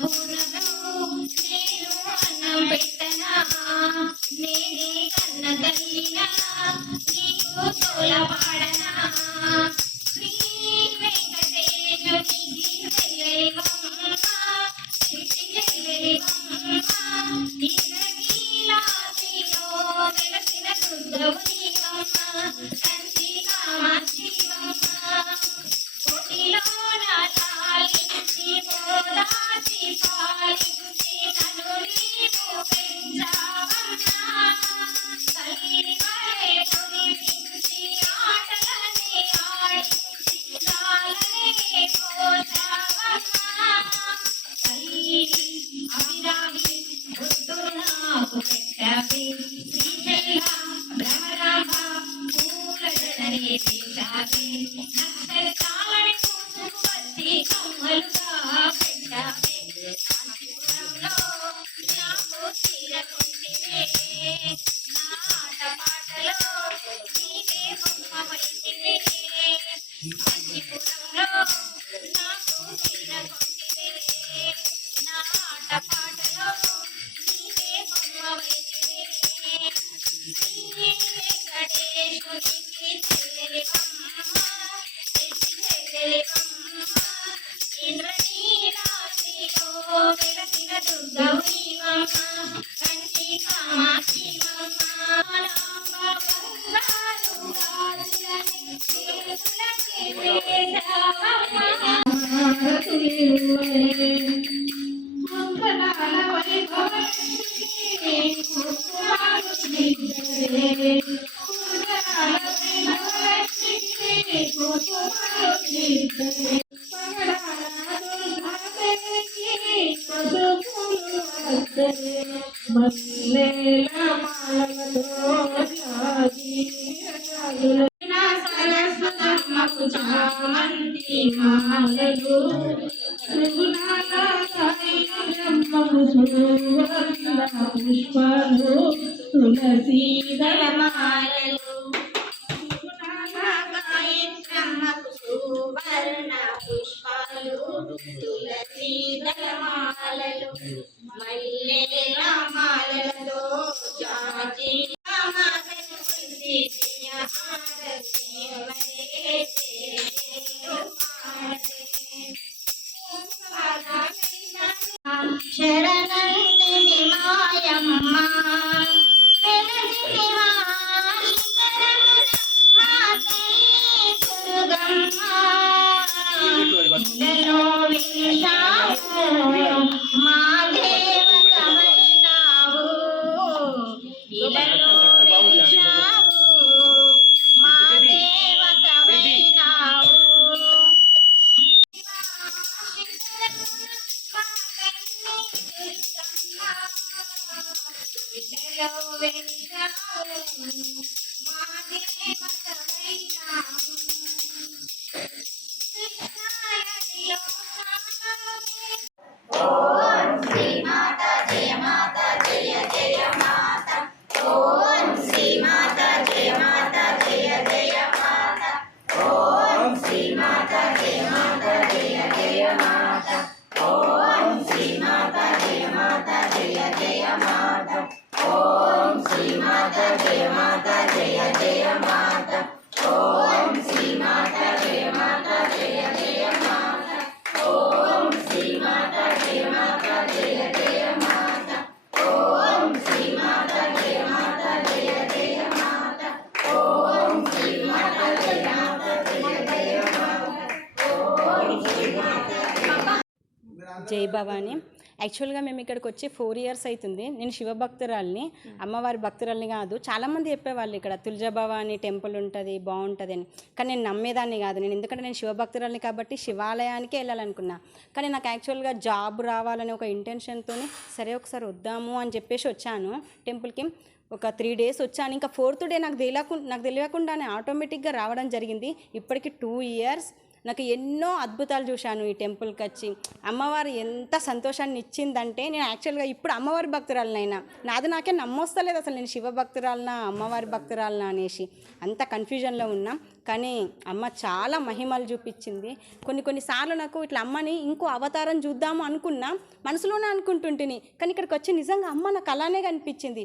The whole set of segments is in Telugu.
పూర్ణకు నేను అన్నం పెట్టనా నేనే కన్న తల్లినా నీకు తోల పాడనా శ్రీ వెంకటేశునికి చెల్లెలివమ్మ చిట్టి చెల్లెలివమ్మ ఇంద్రకీలాద్రిలో వెలసిన దుర్గవు నీవమ్మ కంచి కామాక్షివమ్మ కోటిలోన లాలించి ఓదాచి పాలించి నన్ను నీవు పెంచావమ్మా తల్లి వలె పొదివించి ఆటలనే ఆడించి లాలనే పోసావమ్మా తల్లి అభిరామి గుర్తు నాకు పెట్టావి శ్రీశైల భ్రమరాంబ పూల జడనే వేశావి నక్షత్రాలని పూసుకు వచ్చి కమ్మలుగా పెట్టావి కాంచీపురంలో నాకు తీరకుంటివే నా ఆట పాటలో నీవే బొమ్మవైతివే కాంచీపురంలో నాకు తీరకుంటివే నా ఆట పాటలో నీవే బొమ్మవైతివే శ్రీ వెంకటేశునికి చెల్లెలివమ్మ చిట్టి చెల్లెలివమ్మ ఇంద్రనీలాద్రిలో వెలసిన దుర్గవు నీవమ్మ కంచి కామాక్షివమ్మ బంగారు గాజులని చేతులకి వేశావమ్మ మంగళాల వైభవలక్ష్మి పుష్పాలు శ్రీధరే పూజాల వైభవలక్ష్మి పుష్పాలు శ్రీధరే మంగళాల దుర్గాదేవికి పసుపులు అద్దరే మల్లెల మాలలతో జాజి రాజుల సరస్వతమ్మకు చామంతి మాలలు బ్రహ్మకు సువర్ణ పుష్పాలు తులసీదళ మాలలు గాయత్రమ్మకు సువర్ణ పుష్పాలు తులసీదళ మాలలు మల్లెల మాలలతో జాజి మాలలు శరణంటిని మాయమ్మ వెలసిని మా శిఖరమున మా తల్లి దుర్గమ్మ ఇలలో వెలిశావు మా దేవతమైనావు ఇలలో వెలిశావు మా దేవతమైనావు ఇలలో వెలిశావు మా దేవతమైనావు కృష్ణానదిలో ఓం శ్రీ మాత జయ మాత జయ జయ మాత ఓం శ్రీ మాత జయ మాత జయ జయ మాత ఓం శ్రీ మాత జయ మాత జయ జయ మాత ఓం శ్రీ మాత జయ మాత జయ జయ మాత ఓం శ్రీ మాత జయ మాత జయ జయ మాత ఓం శ్రీ మాత జయ మాత జయ జయ మాత ఓం శ్రీ మాత జయ మాత జయ జయ మాత ఓం శ్రీ మాత జయ మాత జయ జయ మాత ఓం శ్రీ మాత జయ మాత జయ జయ మాత ఓం శ్రీ మాత జై భవాని. యాక్చువల్గా మేము ఇక్కడికి వచ్చి 4 years అవుతుంది. నేను శివభక్తురాల్ని, అమ్మవారి భక్తురాల్ని కాదు. చాలామంది చెప్పేవాళ్ళు ఇక్కడ తులజాభవాని టెంపుల్ ఉంటుంది బాగుంటుంది అని, కానీ నేను నమ్మేదాన్ని కాదు. ఎందుకంటే నేను శివభక్తురాల్ని కాబట్టి శివాలయానికే వెళ్ళాలనుకున్నా. కానీ నాకు యాక్చువల్గా జాబ్ రావాలని ఒక ఇంటెన్షన్తో సరే ఒకసారి వద్దాము అని చెప్పేసి వచ్చాను టెంపుల్కి. ఒక 3 days వచ్చాను. ఇంకా 4th day నాకు తెలియకుండానే ఆటోమేటిక్గా రావడం జరిగింది. ఇప్పటికి 2 years నాకు ఎన్నో అద్భుతాలు చూశాను ఈ టెంపుల్కి వచ్చి. అమ్మవారు ఎంత సంతోషాన్ని ఇచ్చిందంటే నేను యాక్చువల్గా ఇప్పుడు అమ్మవారి భక్తురాలనైనా నాది నాకే నమ్మొస్తలేదు అసలు నేను శివ భక్తురాలనా అమ్మవారి భక్తురాలనా అనేసి అంత కన్ఫ్యూజన్లో ఉన్నా. కానీ అమ్మ చాలా మహిమలు చూపించింది. కొన్నిసార్లు నాకు ఇట్లా అమ్మని ఇంకో అవతారం చూద్దాము అనుకున్నా, మనసులోనే అనుకుంటుంటిని. కానీ ఇక్కడికి వచ్చి నిజంగా అమ్మ నాకు అలానే కనిపించింది.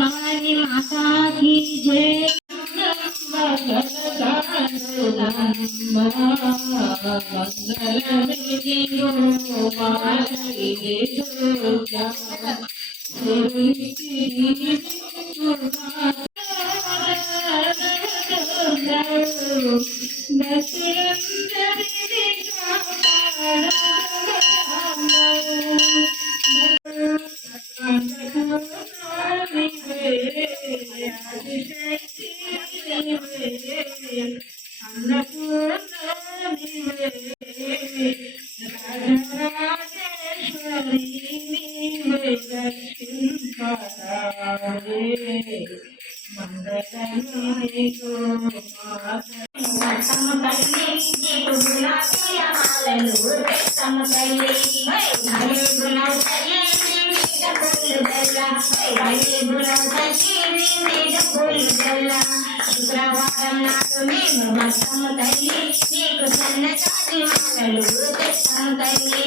भवानी माता की जय। శుక్రవారం నాడు మేము వస్తాము తల్లి నీకు సన్నచాటి మాటలు తెస్తాము తల్లి.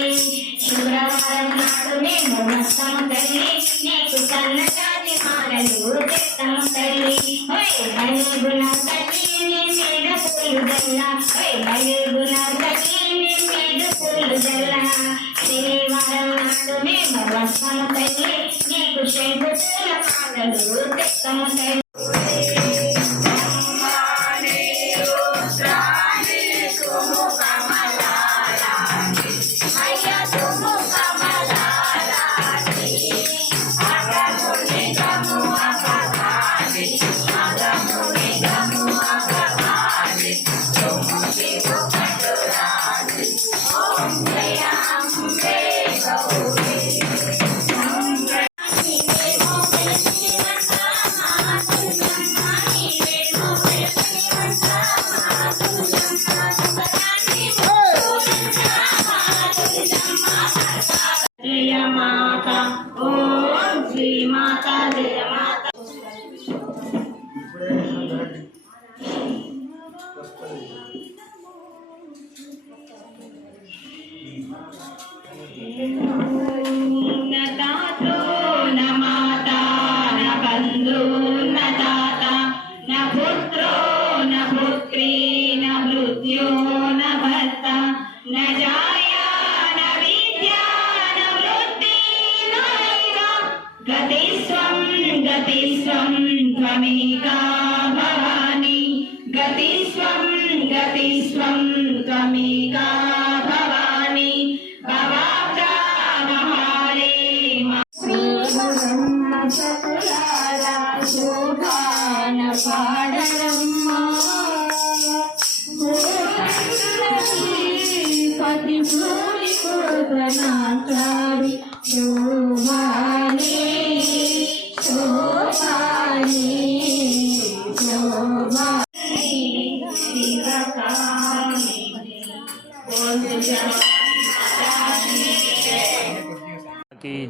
శుక్రవారం నాడు మేము వస్తాము తల్లి నీకు సన్నచాటి మాటలు తెస్తాము తల్లి. భలే గుణ తల్లి నీ మీద పూలు జల్ల, భలే గుణ తల్లి నీ మీద పూలు జల్ల. శనివారం నాడు మేము వస్తాము తల్లి నీకు శంకు పూల మాటలు తెస్తాము తల్లి.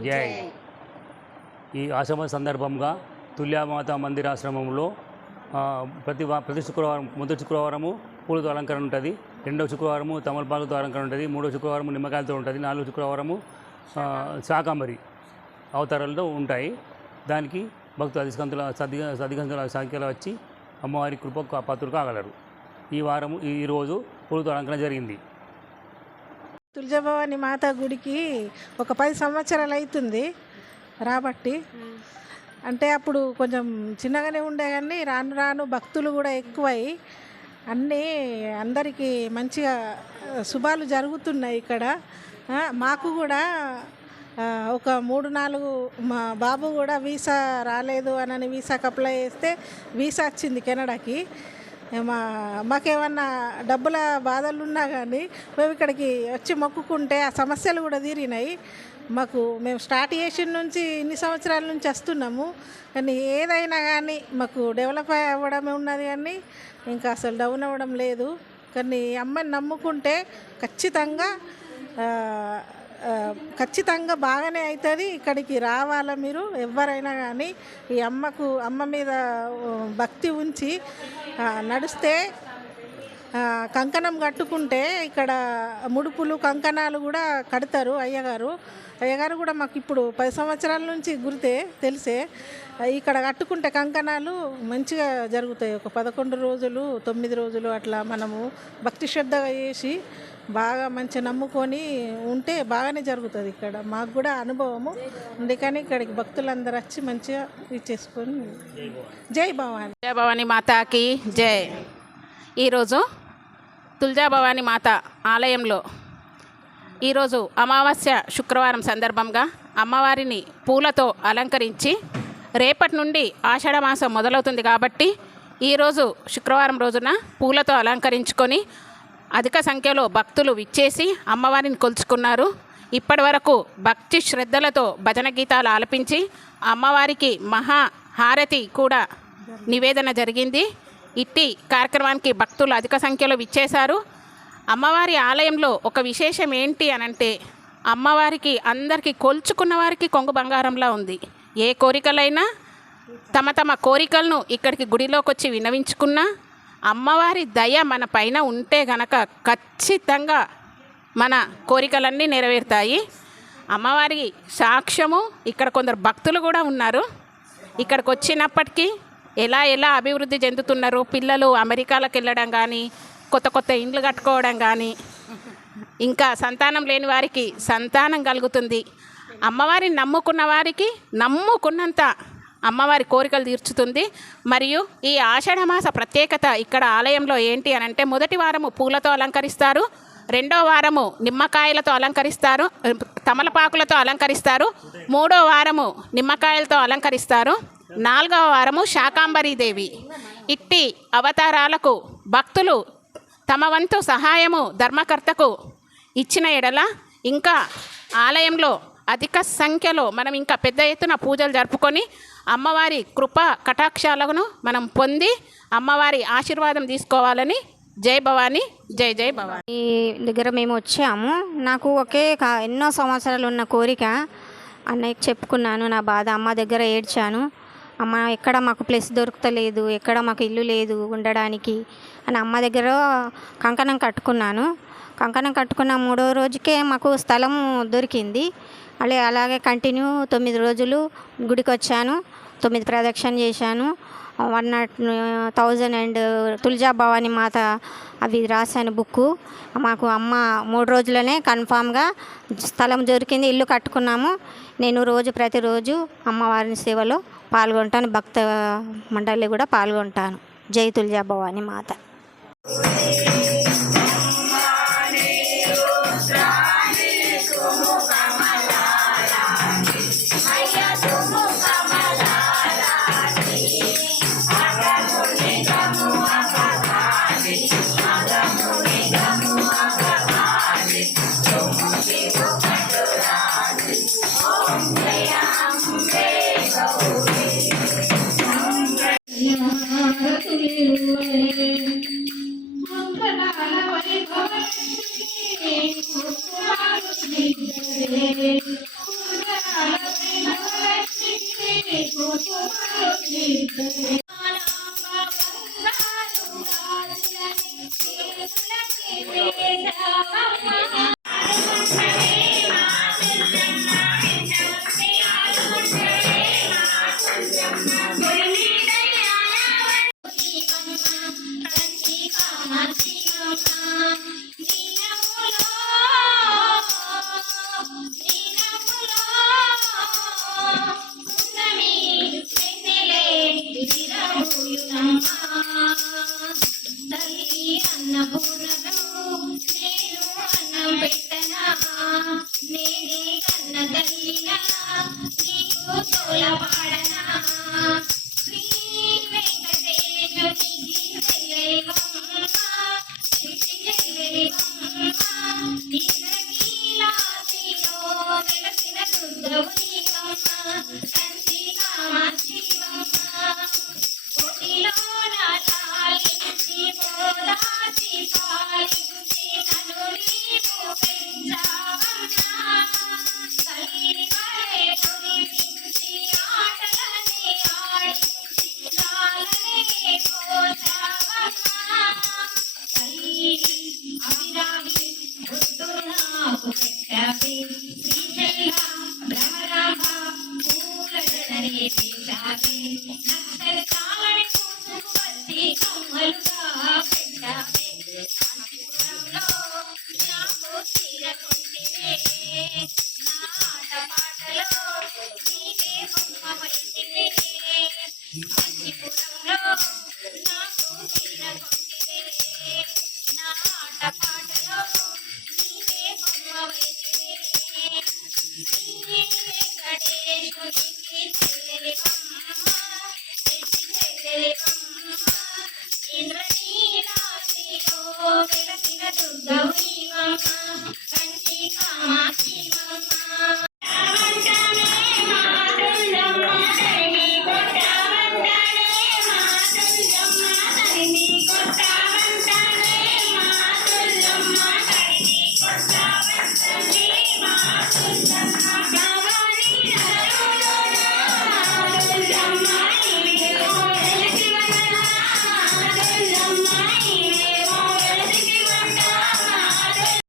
జై. ఈ ఆశ్రమం సందర్భంగా తుల్యామాత మందిరాశ్రమంలో ప్రతి శుక్రవారం మొదటి శుక్రవారము పూలతో అలంకరణ ఉంటుంది, రెండవ శుక్రవారము తమలపాకులతో అలంకరణ ఉంటుంది, మూడవ శుక్రవారము నిమ్మకాయలతో ఉంటుంది, నాలుగవ శుక్రవారము శాకాంబరి అవతారాలతో ఉంటాయి. దానికి భక్తులు అధికంతుల సంఖ్యలో వచ్చి అమ్మవారి కృపకు పాత్రలు కాగలరు. ఈరోజు పూలతో అలంకరణ జరిగింది. తులజాభవాని మాత గుడికి ఒక 10 సంవత్సరాలు అవుతుంది రాబట్టి. అంటే అప్పుడు కొంచెం చిన్నగానే ఉండే కానీ రాను రాను భక్తులు కూడా ఎక్కువై అందరికీ మంచిగా శుభాలు జరుగుతున్నాయి ఇక్కడ. మాకు కూడా ఒక 3-4 మా బాబు కూడా వీసా రాలేదు అని వీసాకి అప్లై చేస్తే వీసా వచ్చింది కెనడాకి. మాకేమన్నా డబ్బుల బాధలు ఉన్నా కానీ మేము ఇక్కడికి వచ్చి మొక్కుకుంటే ఆ సమస్యలు కూడా తీరినాయి. మేము స్టార్ట్ చేసిన నుంచి ఇన్ని సంవత్సరాల నుంచి వస్తున్నాము, కానీ ఏదైనా కానీ మాకు డెవలప్ అవ్వడమే ఉన్నది, కానీ ఇంకా అసలు డౌన్ అవ్వడం లేదు. కానీ అమ్మని నమ్ముకుంటే ఖచ్చితంగా బాగానే అవుతుంది. ఇక్కడికి రావాలా మీరు ఎవరైనా కానీ. ఈ అమ్మ మీద భక్తి ఉంచి నడిస్తే కంకణం కట్టుకుంటే ఇక్కడ ముడుపులు కంకణాలు కూడా కడతారు అయ్యగారు కూడా మాకు ఇప్పుడు 10 సంవత్సరాల నుంచి తెలిసే. ఇక్కడ కట్టుకుంటే కంకణాలు మంచిగా జరుగుతాయి. ఒక 11 రోజులు 9 రోజులు అట్లా మనము భక్తి శ్రద్ధగా చేసి బాగా మంచిగా నమ్ముకొని ఉంటే బాగానే జరుగుతుంది. ఇక్కడ మాకు కూడా అనుభవము, అందుకని ఇక్కడికి భక్తులందరూ వచ్చి మంచిగా చేసుకొని. జై భవాని. జై భవాని మాతాకి జై. ఈరోజు తులజాభవాని మాత ఆలయంలో ఈరోజు అమావాస్య శుక్రవారం సందర్భంగా అమ్మవారిని పూలతో అలంకరించి, రేపటి నుండి ఆషాఢ మాసం మొదలవుతుంది కాబట్టి ఈరోజు శుక్రవారం రోజున పూలతో అలంకరించుకొని అధిక సంఖ్యలో భక్తులు విచ్చేసి అమ్మవారిని కొలుచుకున్నారు. ఇప్పటి వరకు భక్తి శ్రద్ధలతో భజన గీతాలు ఆలపించి అమ్మవారికి మహాహారతి కూడా నివేదన జరిగింది. ఇట్టి కార్యక్రమానికి భక్తులు అధిక సంఖ్యలో విచ్చేశారు. అమ్మవారి ఆలయంలో ఒక విశేషం ఏంటి అనంటే, అమ్మవారికి అందరికీ కొలుచుకున్న వారికి కొంగు బంగారంలా ఉంది. ఏ కోరికలైనా తమ కోరికలను ఇక్కడికి గుడిలోకి వచ్చి విన్నవించుకున్నా అమ్మవారి దయ మన పైన ఉంటే గనక ఖచ్చితంగా మన కోరికలన్నీ నెరవేరుతాయి. అమ్మవారి సాక్ష్యము ఇక్కడ కొందరు భక్తులు కూడా ఉన్నారు. ఇక్కడికి వచ్చినప్పటికీ ఎలా అభివృద్ధి చెందుతున్నారు. పిల్లలు అమెరికాలకు వెళ్ళడం కానీ, కొత్త ఇండ్లు కట్టుకోవడం కానీ, ఇంకా సంతానం లేని వారికి సంతానం కలుగుతుంది. అమ్మవారిని నమ్ముకున్న వారికి నమ్ముకున్నంత అమ్మవారి కోరికలు తీర్చుతుంది. మరియు ఈ ఆషాఢమాస ప్రత్యేకత ఇక్కడ ఆలయంలో ఏంటి అనంటే, మొదటి వారము పూలతో అలంకరిస్తారు, రెండో వారము నిమ్మకాయలతో అలంకరిస్తారు, తమలపాకులతో అలంకరిస్తారు, మూడో వారము నిమ్మకాయలతో అలంకరిస్తారు, 4వ వారము శాకాంబరీదేవి. ఇట్టి అవతారాలకు భక్తులు తమ వంతు సహాయము ధర్మకర్తకు ఇచ్చిన ఎడల ఇంకా ఆలయంలో అధిక సంఖ్యలో మనం ఇంకా పెద్ద ఎత్తున పూజలు జరుపుకొని అమ్మవారి కృప కటాక్షాలను మనం పొంది అమ్మవారి ఆశీర్వాదం తీసుకోవాలని. జై భవాని. జై జై భవాని. ఈ దగ్గర మేము వచ్చాము. నాకు ఎన్నో సంవత్సరాలు ఉన్న కోరిక అన్నయ్యకి చెప్పుకున్నాను, నా బాధ. అమ్మ దగ్గర ఏడ్చాను, అమ్మ ఎక్కడ మాకు ప్లేస్ దొరుకుతలేదు, ఎక్కడ మాకు ఇల్లు లేదు ఉండడానికి అని అమ్మ దగ్గర కంకణం కట్టుకున్నాను. కంకణం కట్టుకున్న 3వ రోజుకే మాకు స్థలం దొరికింది. అలాగే కంటిన్యూ 9 రోజులు గుడికి వచ్చాను, 9 ప్రదక్షిణ చేశాను. 100,000 అండ్ తులజాభవాని మాత అవి రాశాను బుక్కు. మాకు అమ్మ 3 రోజులనే కన్ఫామ్గా స్థలం దొరికింది, ఇల్లు కట్టుకున్నాము. నేను ప్రతిరోజు అమ్మవారిని సేవలో పాల్గొంటాను, భక్త మండలి కూడా పాల్గొంటాను. జై తులజాభవాని మాత. పాడనా శ్రీ వెంకటేశునికి జయవమ్మ శ్రీ జయవమ్మ ఇంద్రకీలాద్రిలో వెలసిన దుర్గమునివమ్మ కంచి కామాక్షివమ్మ కోటిలోన లాలించి ఓదాచి పాలించి నన్ను నీవు పెంచావమ్మా తల్లి వలె మురిపించి ఆటలనే ఆడించి లాలనే పోసావమ్మా తల్లి అభిరామి గుర్తు నాకు పెట్టావే శ్రీశైల భ్రమరాంబ పూల జడనే వేశావే నక్షత్రాలని పూసుకు వచ్చి కమ్మలుగా పెట్టావే కాంచీపురంలో నాకు తీరకుంటివే నా ఆట పాటలో నీకే బొమ్మ